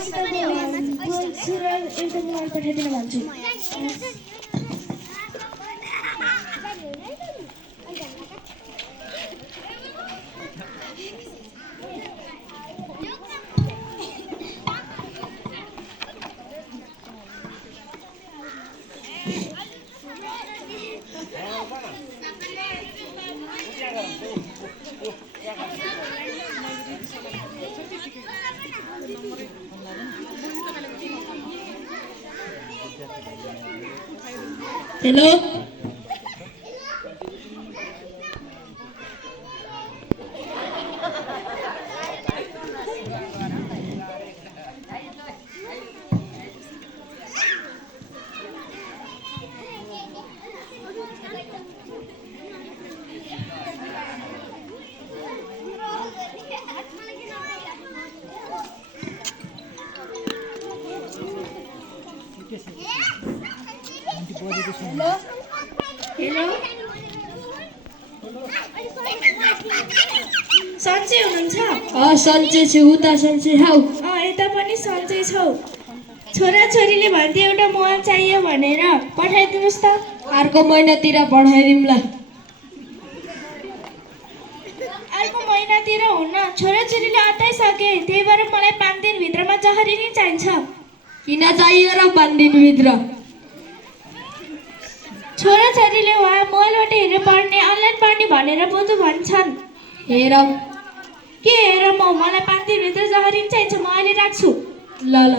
बोल्छु र एउटा मोबाइल पठाइदिन भन्छु। हेलो हेलो सन्चै हुनुहुन्छ? सन्चै छु। उता सन्चै हौ? यता पनि सन्चै छौ। छोराछोरीले भन्थे एउटा मोबाइल चाहियो भनेर, पठाइदिनुहोस् त। अर्को महिनातिर पठाइदिउँला। अर्को महिनातिर हुन्न, छोराछोरीले अटाइसके, त्यही भएर मलाई 5 दिनभित्रमा जहरी नै चाहिन्छ। किन चाहियो र 5 दिनभित्र? छोराछोरीले मोबाइलबाट हेरेर पढ्ने, अनलाइन पढ्ने भनेर बोजू भन्छन्। हेरौँ। के हेर मलाई 5 दिनभित्र जहरी चाहिन्छ, म अहिले राख्छु। ल ल।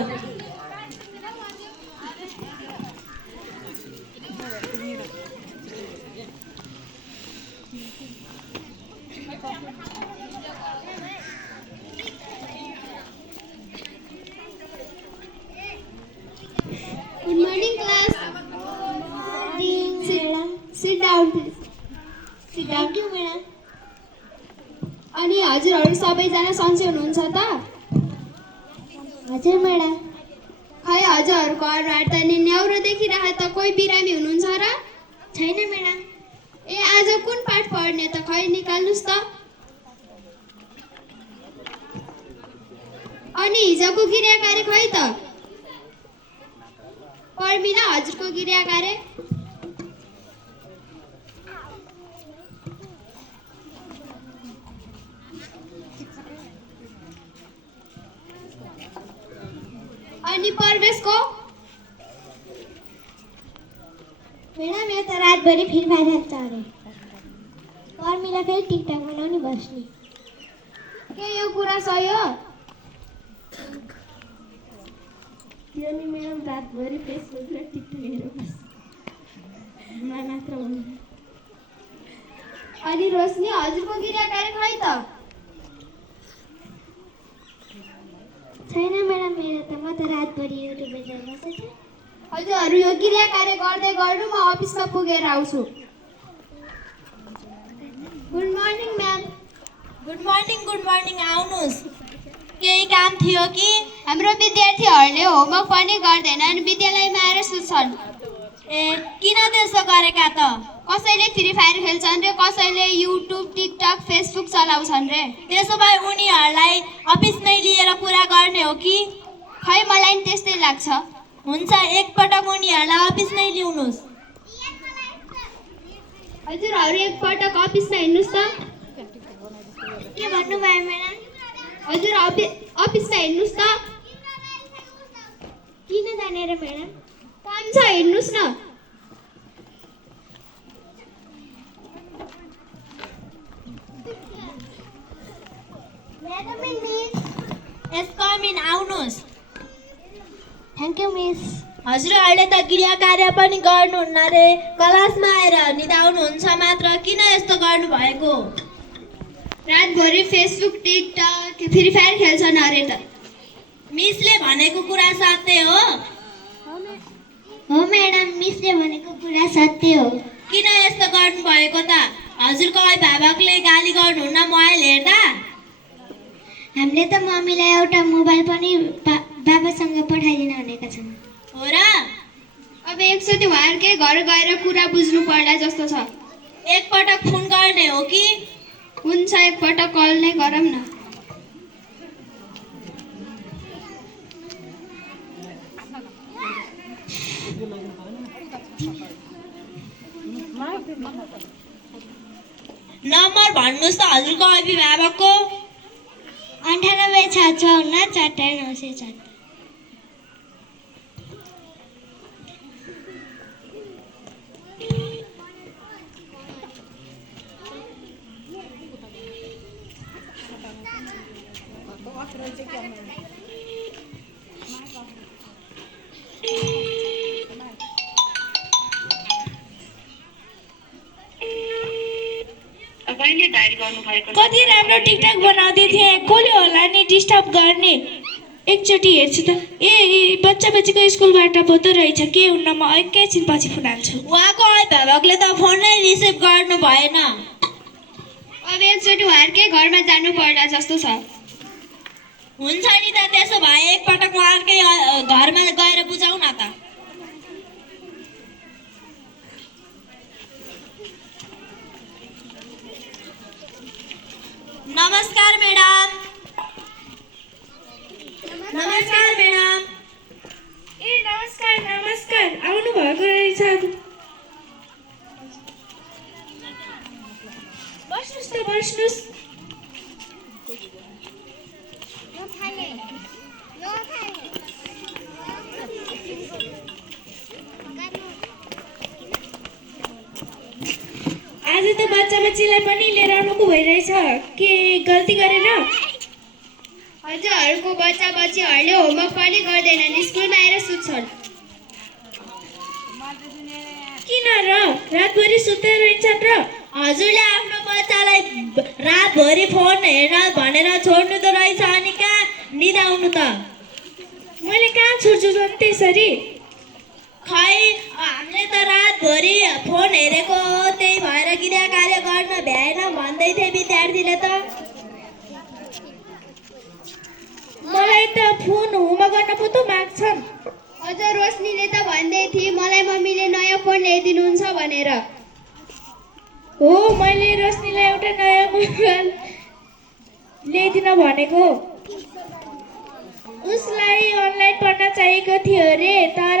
Good morning, class. Sit down, please. Sit down, madam. अनि हजुरहरू सबैजना सन्चै हुनुहुन्छ त? हजुर म्याडम। खै हजुरहरूको अनुहार त न्याउरो देखिरह त, कोही बिरामी हुनुहुन्छ र? छैन म्याडम। ए आज कुन पाठ पढ्ने त, खै निकाल्नुस् त। अनि हिजोको क्रियाकार्य खै त? पढ्मिन हजुरको क्रियाकार्य। अनि परवेशको? म्याडम यो त रातभरि फ्री फायर खेल्छ अरे। पर्मीलाई फेरि टिकटक बनाउनु बस्ने। के यो कुरा सही हो? त्यो नि म्याडम रातभरि फेसबुक र टिकटक हेरेर बस्छ। मात्र हुनु। अनि रोशनी हजुरको क्रियाकार्य खै त? छैन म्याडम, मेरो त म त रातभरि युट्युब हेरेर बस्छु। हजुरहरू यो क्रियाकार्य गर्दै गर्नु, म अफिसमा पुगेर आउँछु। Good morning ma'am. Good morning, आउनुहोस्। केही काम थियो कि? हाम्रो विद्यार्थीहरूले होमवर्क पनि गर्दैनन्, विद्यालयमा आएर सुत्छन्। ए किन त्यसो गरेका त? कसैले फ्री फायर खेल्छन् रे, कसैले युट्युब, टिकटक, फेसबुक चलाउँछन् रे। त्यसो भए उनीहरूलाई अफिसमै लिएर कुरा गर्ने हो कि? खै मलाई नि त्यस्तै लाग्छ। हुन्छ, एकपटक उनीहरूलाई अफिसमै ल्याउनुहोस्। हजुरहरू एकपटक अफिसमा हिँड्नुहोस् त। के भन्नुभयो म्याडम? हजुर अफिसमा हिँड्नुहोस् त। किन जाने र म्याडम? काम छ, हिँड्नुहोस् न। Madam miss. Yes come in, आउनुहोस्। Thank you miss. हजुरहरूले त गृहकार्य पनि गर्नुहुन्न रे, क्लासमा आएर निदाउनुहुन्छ मात्र। किन यस्तो गर्नुभएको? रातभरि फेसबुक, टिकटक, फ्री फायर खेल्छन् अरे त। मिसले भनेको कुरा सत्य हो? हो म्याडम, मिसले भनेको कुरा सत्य हो। किन यस्तो गर्नुभएको त? हजुरको अभिभावकले गाली गर्नुहुन्न मोबाइल हेर्दा? हामीले त मम्मीलाई एउटा मोबाइल पनि बाबासँग पठाइदिन भनेका छौँ। हो र? अब एकचोटि उहाँहरूकै घर गएर कुरा बुझ्नु पर्ला जस्तो छ। एकपटक फोन गर्ने हो कि? हुन्छ, एकपटक कल नै गरौँ न। नम्बर भन्नुहोस् त हजुरको अभिभावकको। 98 654 74। कति राम्रो टिकटक बनाउँदै थिएँ, कसले होला नि डिस्टर्ब गर्ने। एकचोटि हेर्छु त। ए बच्चा बच्चीको स्कुलबाट पो त रहेछ, के हुन्न, म एकैछिन पछि फोन हाल्छु। उहाँको अभिभावकले त फोनै रिसिभ गर्नु भएन। अब एकचोटि उहाँहरूकै घरमा जानु पर्ला जस्तो छ। हुन्छ नि त, त्यसो भए एकपटक उहाँकै घरमा गएर बुझाउ न त। नमस्कार मैडम। नमस्कार मैडम। ए नमस्कार नमस्कार, आउनु भएको रहेछ। बस्नुहोस् त बस्नुहोस्। आज त बच्चा बच्चीलाई पनि लिएर आउनुको भइरहेछ, के गल्ती गरेर? हजुरहरूको बच्चा बच्चीहरूले होमवर्क पनि गर्दैनन्, स्कुलमा आएर सुत्छन्। किन र? रातभरि सुत्दै रहन्छन् र? हजुरले आफ्नो बच्चालाई रातभरि फोन हेर्न भनेर छोड्नु त रहेछ, अनि कहाँ निदाउनु त? मैले कहाँ छोड्छु झन् त्यसरी? खै हामीले त रातभरि फोन हेरेको हो, त्यही भएर गृह कार्य गर्न भ्याएन भन्दै थिए विद्यार्थीले त। मलाई त फोन होमवर्क गर्न पो त माग्छन्। हजुर रोशनीले त भन्दै थिए मलाई मम्मीले नयाँ फोन ल्याइदिनुहुन्छ भनेर। हो, मैले रोशनीलाई एउटा नयाँ मोबाइल ल्याइदिन भनेको। उसलाई अनलाइन पढ्न चाहिएको थियो अरे, तर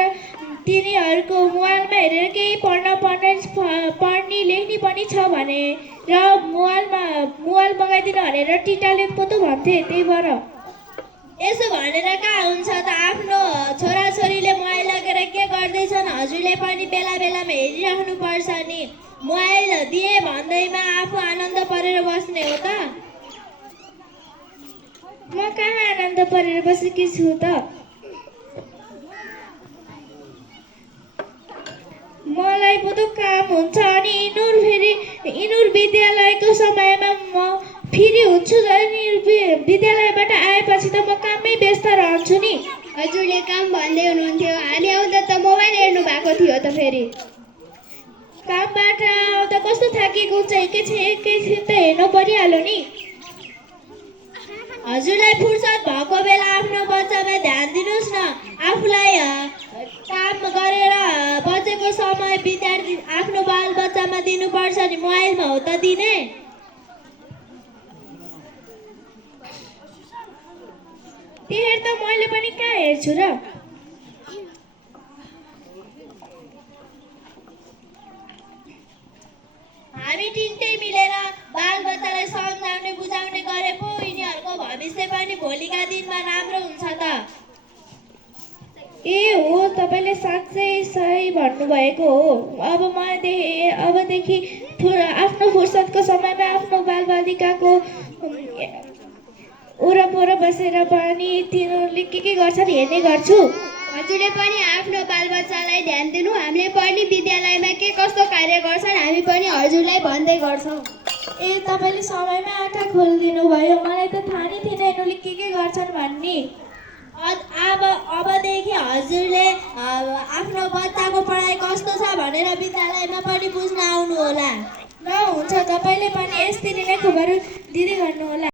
तिनीहरूको मोबाइलमा हेरेर केही पढ्ने लेख्ने पनि छ भने र मोबाइल मगाइदिन भनेर टिटाले पो त भन्थे, त्यही भएर। यसो भनेर कहाँ हुन्छ त, आफ्नो छोराछोरीले मोबाइल लगेर के गर्दैछन् हजुरले पनि बेला बेलामा हेरिराख्नु पर्छ नि। मोबाइल दिए भन्दैमा आफू आनन्द परेर बस्ने हो त? म कहाँ आनन्द परेर बसेकी छु त? मलाई पो त काम हुन्छ, अनि इनुर विद्यालयको समयमा म फेरि हुन्छु, अनि विद्यालयबाट आएपछि त म काममै व्यस्त रहन्छु नि। हजुरले काम भन्दै हुनुहुन्थ्यो, हामी आउँदा त मोबाइल हेर्नु भएको थियो त। फेरि कामबाट आउँदा कस्तो थाकेको हुन्छ, एकैछिन त हेर्नु परिहाल्यो नि। हजुरलाई फुर्सद भएको बेला आफ्नो बच्चामा ध्यान दिनुहोस् न। आफूलाई काम गरेर बचेको समय विद्यार्थी आफ्नो बाल बच्चामा दिनुपर्छ नि, मोबाइलमा हो त दिने? त्यही त मैले पनि कहाँ हेर्छु र? हामी तिनटै मिलेर बाल बच्चालाई सम्झाउने बुझाउने गरे पो यिनीहरूको भविष्य पनि भोलिका दिनमा राम्रो हुन्छ त। ए हो, तपाईँले साँच्चै सही भन्नुभएको हो। अबदेखि आफ्नो फुर्सदको समयमा आफ्नो बालबालिकाको वरपर बसेर पनि तिनीहरूले के गर्छन् हेर्ने गर्छु। हजुरले पनि आफ्नो बालबच्चालाई ध्यान दिनु। हामीले पढ्ने विद्यालयमा के कस्तो कार्य गर्छन् हामी पनि हजुरलाई भन्दै गर्छौँ। ए तपाईँले समयमा आँखा खोलिदिनु भयो, मलाई त थाहा नै थिएन यिनीहरूले के गर्छन् भन्ने। अबदेखि हजुरले आफ्नो